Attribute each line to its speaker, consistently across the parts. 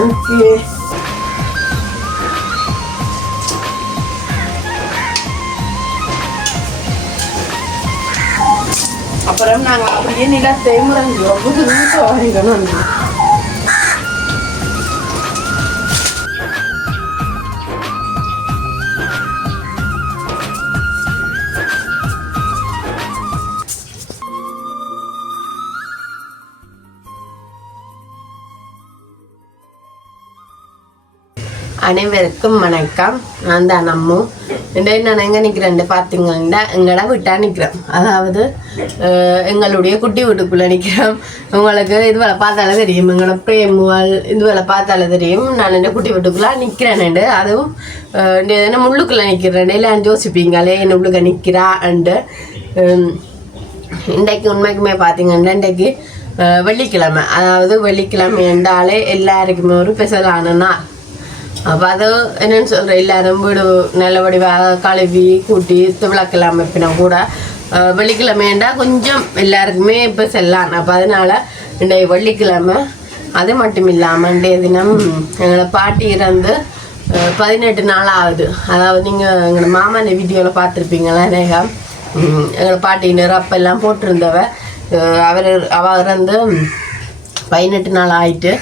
Speaker 1: Okay அப்புறம் நாங்கள் அப்படியே நிலத்தை முறைஞ்சிடும் புது நிமிஷம் அனைவருக்கும் வணக்கம். நான் தான் அம்மு. இன்றைய நான் எங்கே நிற்கிறேன் பார்த்தீங்கன்னா எங்கடா விட்டா நிற்கிறேன் அதாவது எங்களுடைய குட்டி வீட்டுக்குள்ளே நிற்கிறோம் உங்களுக்கு இதுவரை பார்த்தாலே தெரியும். எங்களோட பிரேமுவால் இதுவரை பார்த்தாலே தெரியும். நான் இந்த குட்டி வீட்டுக்குள்ளே நிற்கிறேன்னு அதுவும் என்ன முள்ளுக்குள்ளே நிற்கிறேன் இல்லை யோசிப்பீங்களே என்ன உள்ளுக்க நிற்கிறான்ண்டு இன்றைக்கு உண்மைக்குமே பார்த்தீங்கன்னா இன்றைக்கு வெள்ளிக்கிழமை. அதாவது வெள்ளிக்கிழமை என்றாலே எல்லாருக்குமே ஒரு பெசலான நாள். அப்போ அது என்னன்னு சொல்கிறேன் எல்லாரும் வீடு நல்லபடியாக கழுவி கூட்டி விளக்கெல்லாம் அமைப்பினா கூட வெள்ளிக்கிழமைண்டா கொஞ்சம் எல்லாருக்குமே இப்போ செல்லான் அப்போ அதனால இன்றைய வெள்ளிக்கிழமை அது மட்டும் இல்லாமல் இன்றைய தினம் எங்களை பாட்டி இறந்து பதினெட்டு நாள் ஆகுது அதாவது நீங்கள் எங்களோட மாமன் வீடியோவில் பார்த்துருப்பீங்களா நேகம் எங்களை பாட்டி நிறப்பெல்லாம் போட்டிருந்தவ அவர் அவ இறந்து பதினெட்டு நாள் ஆயிட்டு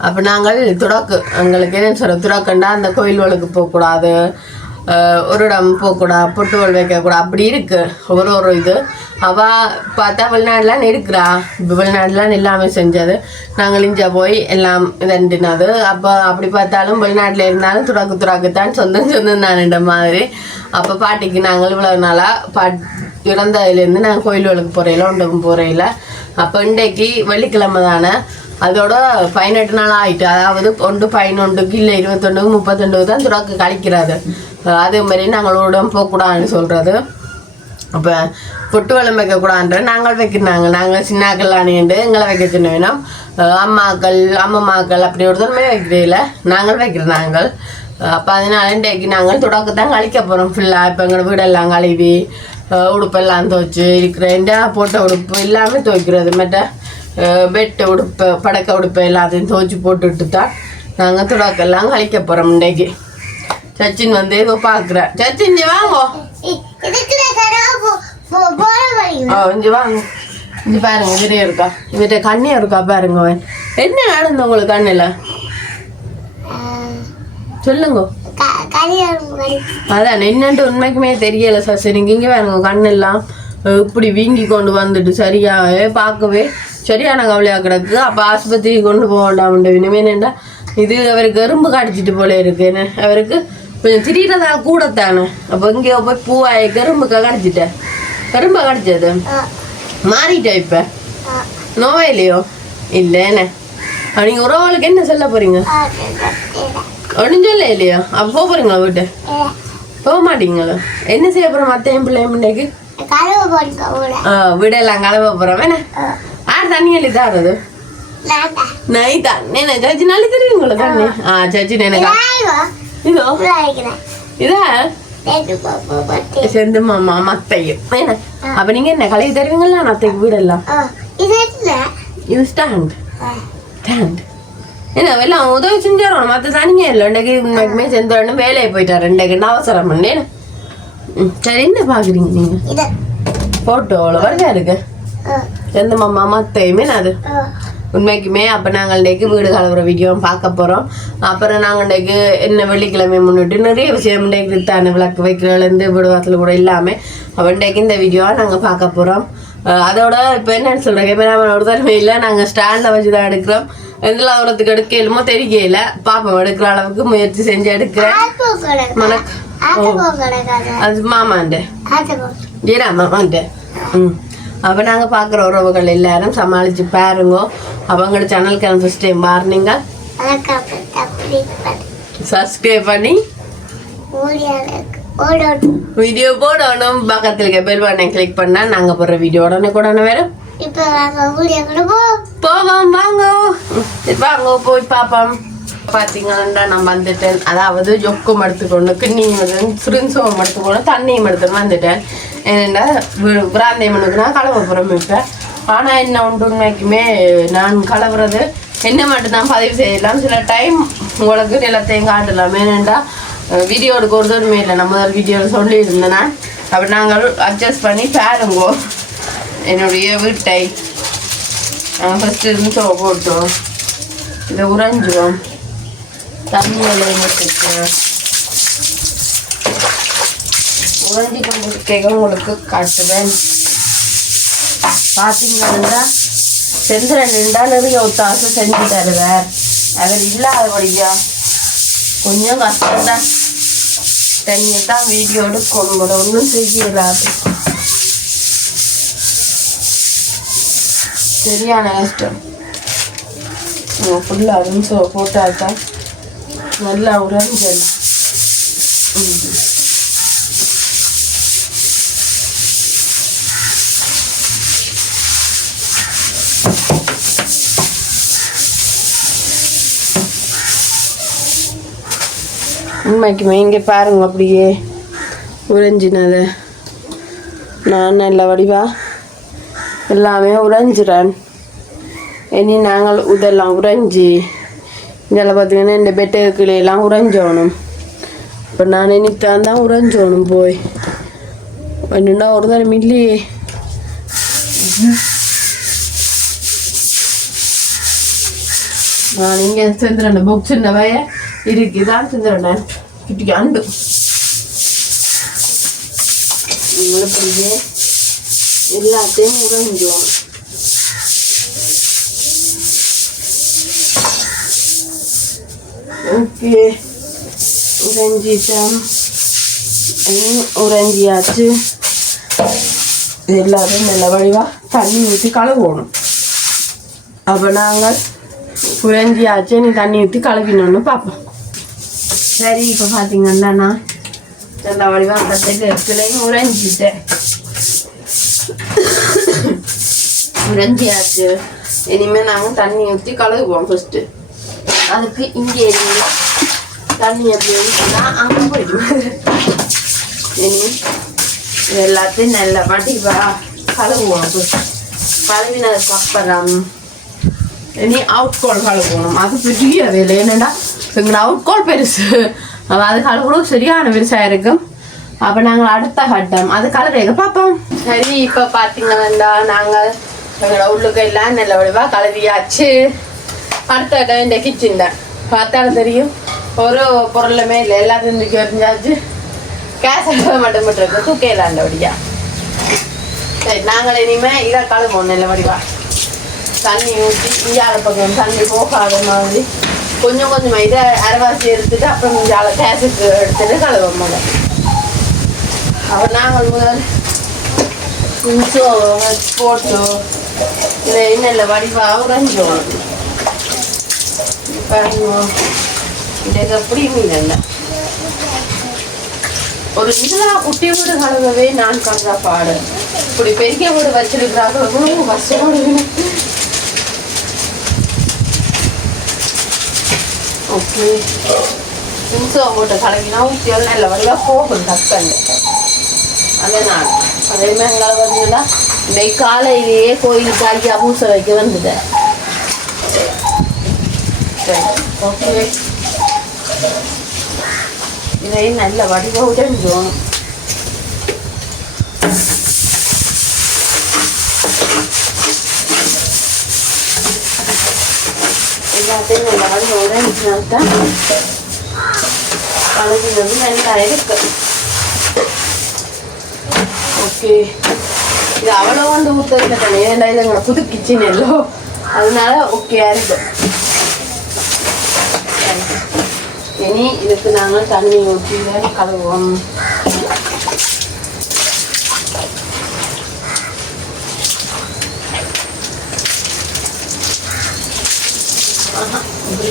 Speaker 1: அப்போ நாங்கள் துடக்கு எங்களுக்கு என்னென்னு சொல்ற துடக்கண்டா அந்த கோயில்களுக்கு போகக்கூடாது ஒரு இடம் போகக்கூடாது பொட்டுவல் வைக்கக்கூடாது அப்படி இருக்குது ஒரு ஒரு இது. அவள் பார்த்தா வெளிநாடுலாம் இருக்கிறா. இப்போ வெளிநாடுலாம் எல்லாமே செஞ்சது. நாங்கள் இஞ்சா போய் எல்லாம் இதண்டினது அப்போ அப்படி பார்த்தாலும் வெளிநாட்டில் இருந்தாலும் துடக்கு துடக்கு தான் சொந்தம் சொந்தம் தான்ன்ற மாதிரி. அப்போ பாட்டிக்கு நாங்கள் இவ்வளோ நாளாக பாட் இறந்ததுலேருந்து நாங்கள் கோயில்களுக்கு போகிறையில ஒன்றுக்கும் போகிறையில அப்போ இன்றைக்கு வெள்ளிக்கிழமை தானே. அதோட பதினெட்டு நாள் ஆயிட்டு அதாவது ஒன்று பதினொன்றுக்கு இல்லை இருபத்தொண்டுக்கு முப்பத்தொண்டுக்கு தான் துறக்கு கழிக்கிறது அதே மாதிரி நாங்கள் உடம் போகக்கூடாதுன்னு சொல்கிறது அப்போ பொட்டு வளம் வைக்கக்கூடாதுன்ற நாங்கள் வைக்கிறாங்க. நாங்கள் சின்னாக்கள் அணிண்டு எங்களை வைக்க வேணும். அம்மாக்கள் அம்மம்மாக்கள் அப்படி ஒருத்தருமே வைக்கிறதில்ல நாங்கள் வைக்கிறோம் நாங்கள். அப்போ அதனால இன்றைக்கு நாங்கள் தொடக்க தான் கழிக்க போகிறோம் ஃபுல்லாக இப்போ எங்களோட வீடெல்லாம் கழுவி உடுப்பெல்லாம் துவைச்சு இருக்கிற இந்த போட்ட உடுப்பு எல்லாமே துவைக்கிறது மற்ற பெட்டு உடுப்பு படக்க உடுப்பு எல்லாத்தையும் துவைச்சி போட்டுட்டு தான் நாங்கள் துடக்கெல்லாம் கழிக்க போகிறோம் இன்றைக்கு. சச்சின் வந்து ஏதோ பார்க்குறேன் சச்சின் வாங்கோ. ஆ இங்கே வாங்க. இங்கே பாருங்க இவரே இருக்கா. இவர்கிட்ட கண்ணே இருக்கா பாருங்க அவன். என்ன நடந்து உங்களுக்கு கண்ணில்? சொல்லுங்க. அதான் என்னன்ட்டு உண்மைக்குமே தெரியல சசி நீங்க இங்கே பாருங்க கண்ணெல்லாம். இப்படி வீங்கி கொண்டு வந்துட்டு சரியாவே பார்க்கவே சரியான கவலையாக கிடக்கு. அப்போ ஆஸ்பத்திரிக்கு கொண்டு போக வேண்டாம் இனிமே என்னண்டா இது அவருக்கு எறும்பு கடிச்சிட்டு போல இருக்கு. என்ன? அவருக்கு கொஞ்சம் திடீர்னதா கூடத்தானே? அப்போ இங்கே போய் பூவாய் கரும்புக்க கடிச்சிட்டேன். கரும்பை கடிச்சது? மாறிட்டா இப்போ? நோவே இல்லையோ? இல்லைண்ணே நீங்கள் உறவுகளுக்கு என்ன சொல்ல போறீங்க? ஒன்றும் சொல்ல இல்லையா? அப்போ போக போறீங்களா வீட்டு? போக மாட்டீங்களா? என்ன செய்ய போகிறோம் மற்ற என் பிள்ளை முன்னைக்கு வீடெல்லாம் கலவ போகிறோம் வேணே ஆறு தண்ணி அள்ளி தாரது
Speaker 2: நாட்டா
Speaker 1: நை தண்ணி என்ன சச்சி நாளை தெரியுங்களா தண்ணி ஆ. சச்சி
Speaker 2: நாய்வா
Speaker 1: இதோ இதா. செந்து மாமா மத்தையும். என்ன? அப்போ நீங்கள் என்ன கழுவி தருவீங்களா அத்தைக்கு வீடெல்லாம்
Speaker 2: இது
Speaker 1: ஸ்டாண்ட் ஸ்டாண்ட் என்ன எல்லாம் உதவி செஞ்சாரோம் மற்ற தனியே இல்லை. இன்னைக்குமே செஞ்சோடனே வேலையை போயிட்டார். அவசரம் பண்ணேன் சரி என்ன
Speaker 2: இது
Speaker 1: ஃபோட்டோ அவ்வளோ வருதா இருக்கு எந்த மாமா மத்தையுமே அது உண்மைக்குமே அப்போ நாங்கள் இன்றைக்கு வீடு கலவுற வீடியோ பார்க்க போகிறோம் அப்புறம் நாங்கள் இன்றைக்கு என்ன வெள்ளிக்கிழமை முன்னிட்டு நிறைய விஷயம் இன்றைக்கு தானே விளக்கு வைக்கிறதுலேருந்து வீடு வாசல் கூட இல்லாமல் அப்போ இன்றைக்கு இந்த வீடியோவை நாங்கள் பார்க்க போகிறோம் அதோட இப்போ என்னன்னு சொல்கிறேன் கேமராமேன் ஒரு தடவை இல்லை நாங்கள் ஸ்டாண்டில் வச்சு தான் எடுக்கிறோம் எந்த தூரத்துக்கு எடுக்கலுமோ தெரியல பாப்போம் எடுக்கிற அளவுக்கு முயற்சி செஞ்சு எடுக்கிறேன் மனக்கு அது மாமாண்ட. ஜீரா மாமாண்ட. ம். அப்போ நாங்கள் பார்க்குற உறவுகள் எல்லாரும் சமாளித்து பாருங்க. அவங்களோட சேனலுக்கு ஃபஸ்ட் டைம்
Speaker 2: பண்ணி
Speaker 1: சப்ஸ்கிரைப் பண்ணி வீடியோ போடணும். பக்கத்தில் இருக்க பெல் பட்டனை கிளிக் பண்ணால் நாங்கள் போடுற வீடியோ உடனே கூட வேறு
Speaker 2: இப்போ நாங்கள் ஓடியா கூட போ.
Speaker 1: போவோம். வாங்க. வாங்க. போய் பார்ப்போம் பார்த்தீங்கன்னா நான் வந்துட்டேன். அதாவது ஜொக்கம் எடுத்துக்கொண்டு கிண்ணியும் எடுத்து ஃப்ரின்ஸும் எடுத்துக்கொண்டு தண்ணியும் எடுத்துட்டு வந்துட்டேன். என்னென்னா பிராந்தியம் நான் கலவை போகிறோம் இப்போ. ஆனால் என்ன உண்டு நான் கலவுறது என்ன மட்டும் தான் பதிவு செய்யலாம். சில டைம் உங்களுக்கு நிலத்தையும் காட்டலாம். ஏனெண்டா வீடியோ எடுக்கிறதுமே இல்லை. நம்ம ஒரு வீடியோவில் சொல்லியிருந்தேன் நான் அப்போ நாங்கள் அட்ஜஸ்ட் பண்ணி பாருங்கோ என்னுடைய வீட்டை. நாங்கள் ஃபஸ்ட்டு இருந்து போட்டோம். இதை உறைஞ்சுவோம் தண்ணி விளையாட்டுக்கு உழஞ்சி கொண்டு உங்களுக்கு காட்டுவேன். பார்த்தீங்கன்னா செந்திரன் நின்றா நிறைய ஒத்தாசை செஞ்சு தருவார். அவர் இல்லாதபடியா கொஞ்சம் கஷ்டம்தான். தண்ணியை தான் வீடியோ எடுக்கணும் ஒன்றும் செய்யலாது சரியான கஷ்டம். ஃபுல்லாக அதுவும் போட்டால் தான் நல்லா உறைஞ்சல் உண்மைக்குமே இங்கே பாருங்க அப்படியே உறைஞ்சினது நான் நல்ல வடிவா எல்லாமே உறைஞ்சிறேன் இனி நாங்கள் இதெல்லாம் உறைஞ்சி இதில் பார்த்தீங்கன்னா இந்த பெட்டு கிளையெல்லாம் உறைஞ்சோணும். இப்போ நான் நினைத்தான் தான் உறைஞ்சோணும் போய். என்னென்னா ஒரு தரம் இல்லையே. நான் இங்கே செஞ்சிடறேன் புக் சின்னவைய இருக்குதான் செஞ்சிடறேன் கிட்டிக்கு அண்டு இப்படியே எல்லாத்தையும் உறைஞ்சிடும் ஓகே உறைஞ்சிட்டேன் உறைஞ்சியாச்சு எல்லாத்தையும் நல்ல வடிவாக தண்ணி ஊற்றி கழுவணும் அப்போ நாங்கள் உறைஞ்சியாச்சு நீ தண்ணி ஊற்றி கழுவினோன்னு பார்ப்போம் சரி இப்போ பார்த்தீங்கன்னா நான் நல்ல வடிவாக கற்றுட்டு இடத்துலையும் உறைஞ்சிட்டேன் உறைஞ்சியாச்சு இனிமேல் நாங்கள் தண்ணி ஊற்றி கழுவுவோம் ஃபஸ்ட்டு அதுக்கு இங்கே தண்ணி எப்படி ஊற்றினா அங்கே போயிடும். இனி எல்லாத்தையும் நல்ல வடிவா கழுவுவோம் first. கழுவினதுக்கு அப்புறம் இனி அவுட் கோல் கழுவணும். அது பெரிய வேலை. என்னடா? எங்களை அவுட் கோல் பெருசு அது கழுவணும் சரியான பெருசாக இருக்கும். அப்போ நாங்கள் அடுத்த கட்டம். அது கழுவேக பார்ப்போம்? சரி இப்போ பார்த்தீங்கன்னா நாங்கள் எங்களோட உள்ளுக்கு எல்லாம் நல்ல வடிவாக கழுவியாச்சு. அடுத்த இடம் இந்த கிச்சன் தான். பார்த்தாலும் தெரியும். ஒரு பொருளுமே இல்லை. எல்லாத்தையும் தூக்கி வரைஞ்சாச்சு கேஸ் மட்டும் மட்டும் இருக்கு தூக்கையிலாண்டபடியா சரி நாங்கள் இனிமே இதை கழுவோம் நல்ல வடிவா. தண்ணி ஊற்றி இஞ்சால பக்கம் தண்ணி போகாத மாதிரி. கொஞ்சம் கொஞ்சமாக இதை அரைவாசி எடுத்துட்டு அப்புறம் இஞ்சால கேஸுக்கு எடுத்துட்டு கழுவோம் முதல் அப்போ நாங்கள் முதல் இன்சோ போட்டு இதை இல்லை வடிவாக உறைஞ்சோம் பாருங்க. இதுக்கு மீன் இல்லை ஒரு இதுல குட்டி வீடு கழுவவே நான் கண்ட பாடு. இப்படி பெரிய வீடு வச்சிருக்கிறாங்க கஷ்டப்படுவேன் ஓகே. இன்சம் போட்டு கலக்கினா ஊற்றியல் நல்ல வடிவாக போகும் டக்குன்னு. அதனால் அதே மாதிரி எங்களால் பார்த்தீங்கன்னா இந்த காலையிலேயே கோயிலுக்கு ஐயா பூசை வைக்க வந்துட்டேன் சரி ஓகே இதை நல்ல வடிவாக உடைஞ்சோம் எல்லாத்தையும் நல்ல வடிவாக உடைஞ்சினால்தான் கலக்கினது நல்லா இருக்கு ஓகே இது அவ்வளோ வந்து ஊற்றுறது தானே ஏன்னா இது எங்களை புது கிச்சன் எல்லோ அதனால ஓகேயா இருக்கு இனி இதுக்கு நாங்கள் தண்ணி ஊற்றி தான் கழுவோம் இப்படி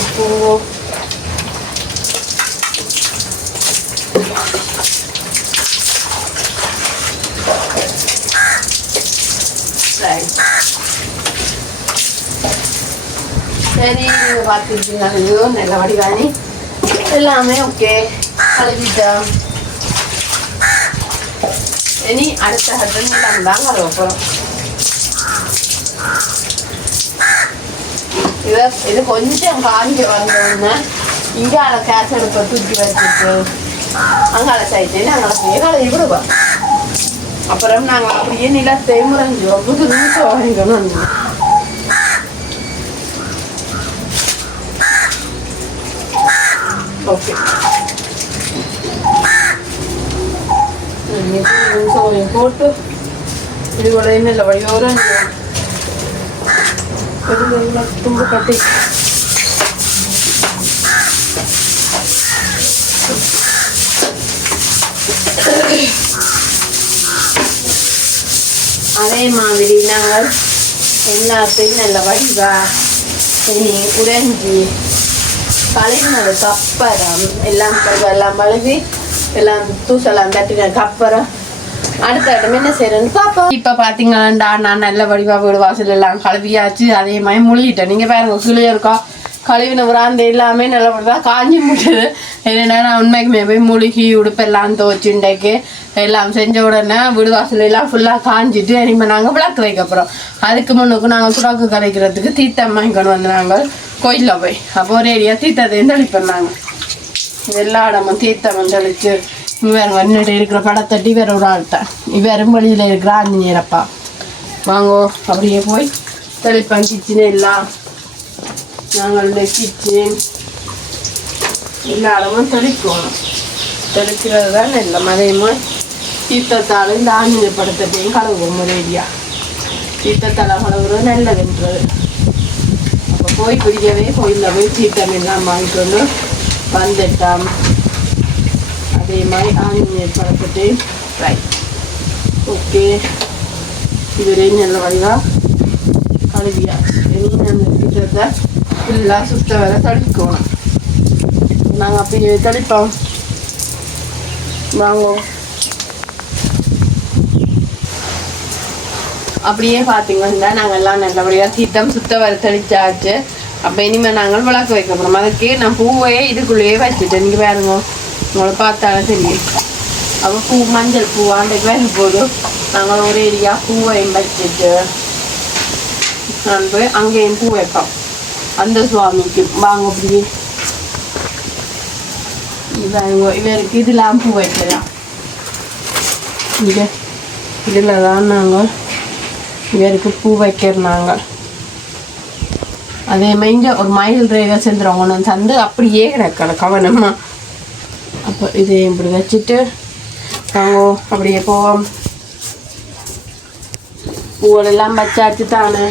Speaker 1: சரி பார்த்துருக்கீங்க இதுவும் நல்ல வடிவாணி எல்லாமே ஓகே. கழுவிட்டோம் இனி அடுத்த ஹட்டன் நம்ம தான் கழுவ போகிறோம் இதை இது கொஞ்சம் காஞ்சி வந்தோடனே இங்கால கேஸ் எடுப்ப தூக்கி வச்சுட்டு அங்கால சைட்டு நாங்கள் அப்படியே கழுவி விடுவோம். அப்புறம் நாங்கள் அப்படியே நிலத்தை முறைஞ்சோம் புது நிமிஷம் வாங்கிக்கணும். aborto. Y luego pues, le di una lavadora. Y luego le di una en la cena la en el urenji, para el el lámpara, el el lámpara, el அடுத்த இடமே என்ன செய்யறேன்னு பார்ப்போம். இப்போ பார்த்தீங்களாண்டா நான் நல்ல வடிவா வீடு வாசல் எல்லாம் கழுவியாச்சு. அதே மாதிரி முழுகிட்டேன் நீங்கள் பாருங்க கீழே இருக்கோம் கழுவின விராந்த எல்லாமே நல்லபடியா காஞ்சி முடியுது என்னென்னா நான் உண்மைக்குமே போய் முழுகி உடுப்பெல்லாம் துவச்சுண்டைக்கு எல்லாம் செஞ்ச உடனே விடுவாசல் எல்லாம் ஃபுல்லாக காஞ்சிட்டு இனிமேல் நாங்கள் விளக்கு வைக்க போகிறோம் அதுக்கு முன்னுக்கு நாங்கள் சுடாக்கு கரைக்கிறதுக்கு தீர்த்தம் வாங்கிக்கொண்டு வந்து நாங்கள் கோயிலில் போய். அப்போ ஒரு ஏரியா தீத்தத்தை தெளிப்போம் நாங்கள் எல்லா இடமும் தீர்த்தம் தெளிச்சு இவர் வந்துட்டு இருக்கிற படத்தட்டி வேற ஒரு ஆள்கிட்ட. இவரும் வழியில் இருக்கிற ஆஞ்சநேயரப்பா வாங்கோ அப்படியே போய் தெளிப்பான் கிச்சன் எல்லாம் நாங்கள் கிச்சன் எல்லா இடமும் தெளிக்கணும். தெளிக்கிறது தான் இல்லை மாதிரி தீர்த்தத்தால் இந்த ஆஞ்சநேய படத்தட்டையும் கழுவுவோம் ஒரேடியா தீர்த்தத்தால் கழுவுறது நல்லதுன்றது அப்போ போய் பிடிக்கவே கோயிலில் போய் தீர்த்தம் எல்லாம் வாங்கிட்டு வந்து வந்துட்டான் அதே மாதிரி ஆஞ்சநேயர் படப்பட்டு ரைட் ஓகே இதுவரையும் நல்ல வழியாக கழுவியாச்சு இனி அந்த ஃபுல்லாக சுத்த வர தடிக்கணும் நாங்கள் அப்படியே தடிப்போம் வாங்குவோம் அப்படியே பார்த்தீங்கன்னா நாங்கள் எல்லாம் நல்லபடியாக தீர்த்தம் சுத்த வர தெளிச்சாச்சு. அப்போ இனிமேல் நாங்கள் விளக்கு வைக்க போகிறோம் அதுக்கு நான் பூவையே இதுக்குள்ளேயே வச்சுட்டேன் நீங்கள் பாருங்க. உங்களை பார்த்தாலும் தெரியும் அப்போ பூ மஞ்சள் பூ அன்றைக்கு வேறு போதும் நாங்கள் ஒரே ஏரியா பூவையும் வச்சுட்டு நான் போய் அங்கேயும் பூ வைப்போம் அந்த சுவாமிக்கு வாங்க அப்படி இவங்க இவருக்கு இதெல்லாம் பூ வைக்கலாம் இது இதில் தான் நாங்கள் இவருக்கு பூ வைக்கிறாங்க அதே மாதிரி இங்கே ஒரு மயில் ரேகை செஞ்சுருவோம் கொண்டு வந்து அப்படியே கிடக்கணும் கவனமாக அப்போ இதை இப்படி வச்சுட்டு வாங்கோ அப்படியே போவோம். பூவெல்லாம் வச்சாச்சு தானே.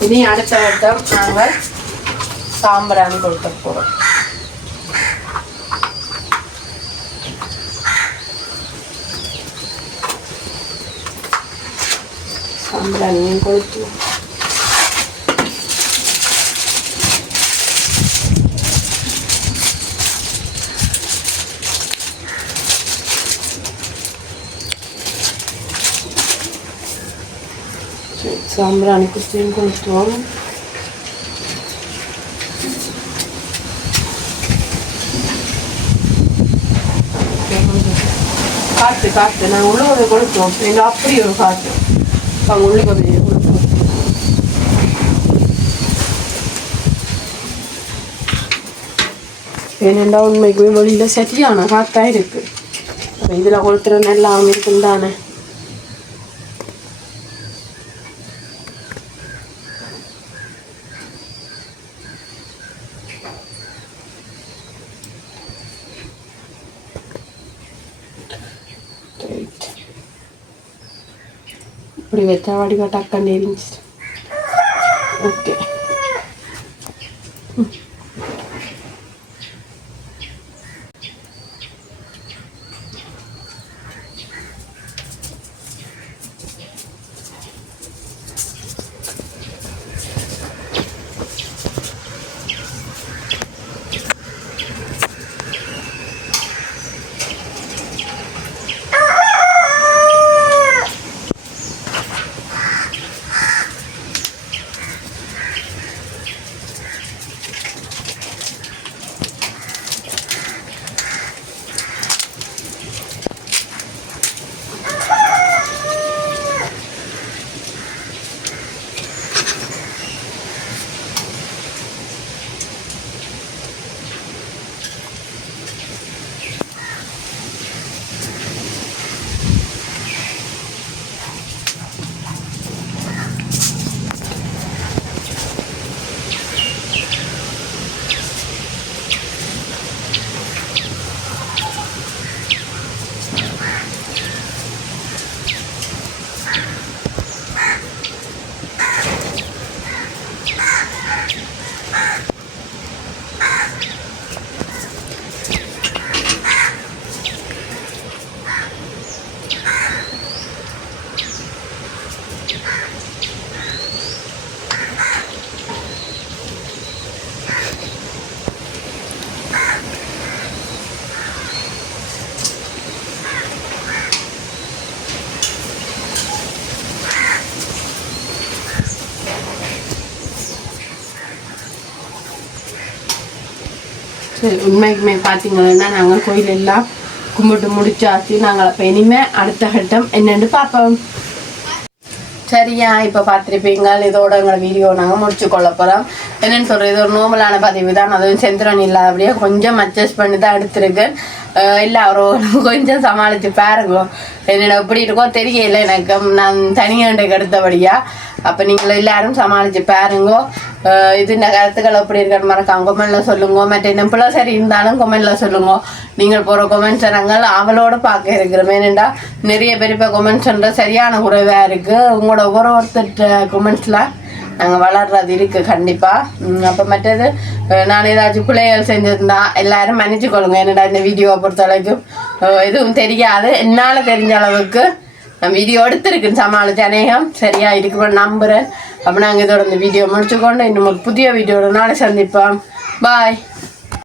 Speaker 1: இனி அடுத்த வருடம் நாங்கள் சாம்பிராணி கொடுக்க போகிறோம் சாம்பிராணியும் கொடுத்து சாம்பிராணி குச்சியும் கொடுத்துவோம் காற்று காற்று நாங்கள் உள்ள கொடுத்தோம் எங்கள் அப்படி ஒரு காற்று அவங்க உள்ளுக்கு அப்படியே கொடுத்தோம் ஏனெண்டா உண்மைக்குமே வெளியில் சரியான காற்றா இருக்கு அப்போ இதில் கொடுத்துற நல்லா இருக்கும் தானே இப்படி வச்சா வடிவா டக்குன்னு எரிஞ்சிட்டு சரி உண்மைக்குமே பார்த்தீங்கன்னா நாங்கள் கோயில் எல்லாம் கும்பிட்டு முடிச்சாச்சு. நாங்கள் அப்போ இனிமே அடுத்த கட்டம் என்னன்னு பார்ப்போம். சரியா? இப்போ பார்த்துருப்பீங்க. இதோட எங்களை வீடியோ நாங்கள் முடிச்சு கொள்ள போகிறோம் என்னன்னு சொல்கிறது ஒரு நோமலான பதிவு தான். அதுவும் செந்திரன் அப்படியே கொஞ்சம் அட்ஜஸ்ட் பண்ணி தான் எடுத்திருக்கேன் எல்லாரும் இல்லை கொஞ்சம் சமாளித்து பாருங்க. என்னோட எப்படி இருக்கோ தெரியல எனக்கு. நான் தனியாண்டைக்கு எடுத்தபடியா அப்போ நீங்கள் எல்லாரும் சமாளித்து பாருங்க. இது இந்த கருத்துக்கள் எப்படி இருக்குன்னு மறக்காம கொமெண்ட்ல சொல்லுங்க மற்ற என்ன சரி இருந்தாலும் கொமெண்ட்ல சொல்லுங்க நீங்கள் போகிற கொமெண்ட்ஸை நாங்கள் அவளோட பார்க்க இருக்கிறோம் ஏனெண்டா நிறைய பேர் இப்போ கொமெண்ட்ஸ்ன்ற சரியான குறைவாக இருக்குது உங்களோட ஒவ்வொரு ஒருத்தர் கொமெண்ட்ஸில் நாங்கள் வளர்றது இருக்குது கண்டிப்பாக அப்போ மற்றது நான் ஏதாச்சும் பிள்ளைகள் செஞ்சிருந்தா எல்லாரும் மன்னிச்சுக்கொள்ளுங்க என்னடா இந்த வீடியோவை பொறுத்த வரைக்கும் எதுவும் தெரியாது என்னால் தெரிஞ்ச அளவுக்கு நம்ம வீடியோ எடுத்திருக்கேன் சமாளிச்சு அநேகம் சரியா? இருக்குன்னு நம்புகிறேன் அப்போ நாங்கள் இதோட இந்த வீடியோ முடிச்சுக்கொண்டு இன்னும் ஒரு புதிய வீடியோட நாளை சந்திப்போம். பாய்